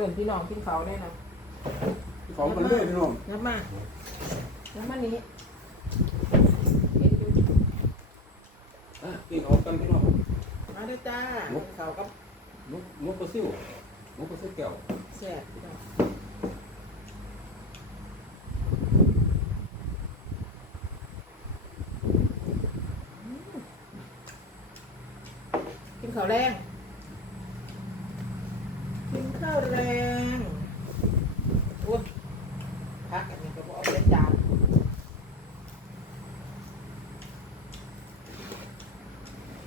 เกินพี่น้องกินเขาได้นะของมันเลยพี่น้องน้ำมาน้ำมานี้เห็นอยู่อะกินของกันพี่น้องมาเด้อจ้ากินเขากับมุกมุกกระซิวมุกกระซิวแก้วแซ่บพี่น้องอืมกินข้าวแรงกิน ข้าวแรงโอ้ยพักอันนี้ก็บอกเอาไปจาน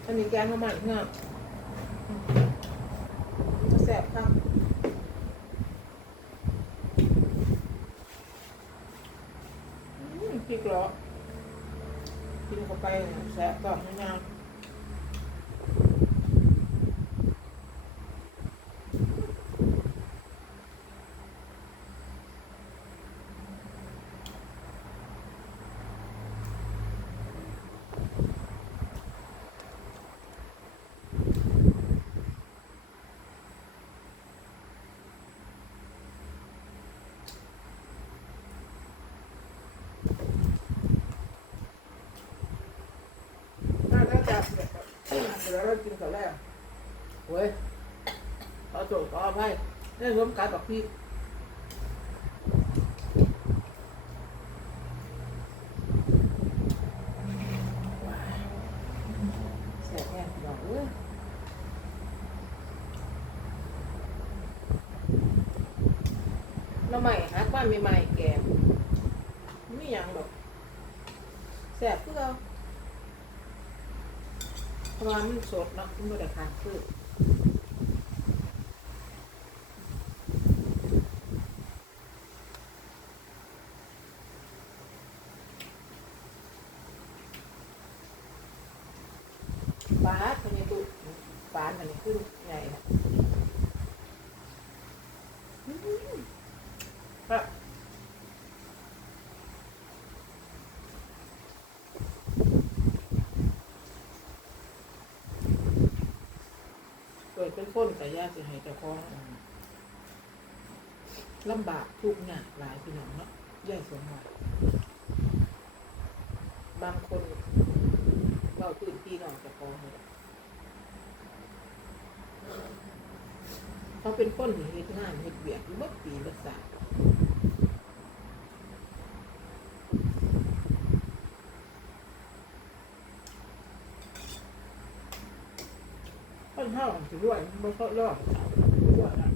อันนี้แกงมาใหม่เงาแซ่บครับอืมพริกเหรอกินเข้าไปแซ่บก่อนนะ น่าจะจับ เดี๋ยวเรากินกับแล้วเว้ยขอโทษขออภัยได้ร่วมกันกับพี่แซ่บแน่พี่น้องเอ้ยเราใหม่ฮักบ้านใหม่แกมไม่ยังหรอกแซ่บคือเราเพ ราะว่ามันสดเนาะมันไม่ได้ทานพืชปลาคนนี้ตุปลาคนนี้ขึ้นใหญ่นะอื้อหือครับ เกิดเป็นคนแต่ยากจะให้แต่ของลำบากทุกข์ยากหลายพี่น้องเนาะย่ายสมบัติบางคนเราพื้นที่นอนจะพองเขาเป็นคนเฮ็ดงานเฮ็ดเบียดเมื่อปีเมื่อสาย เท่าถือว่าไม่ค่อยรอดด้วยนะ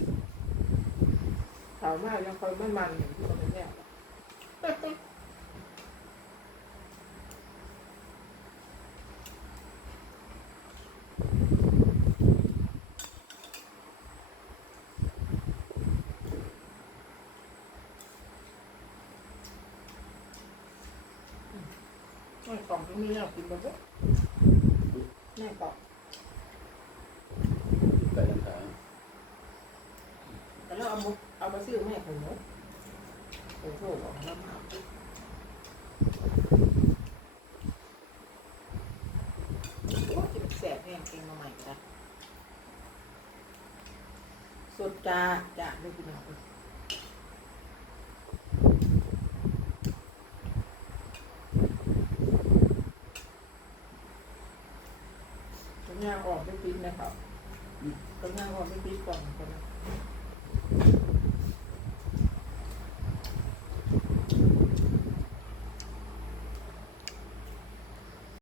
ถาว่ากยังคอยมันมันอย่างที่เราเป็นแน่ไม่กล่องที่มีเรากินไปปุ๊บแม่กล่อกยังขาย แต่เราเอามุกเอาไปซื้อแม่ของมุกโอ้โหบอกแล้วมาโอ้จิบแสบแห้งเก่งมาใหม่จ้ะสดจ้าจ้าด้วยพี่น้องต้นยางออกไม่ปิดนะครับต้นยางออกไม่ปิดก่อนไป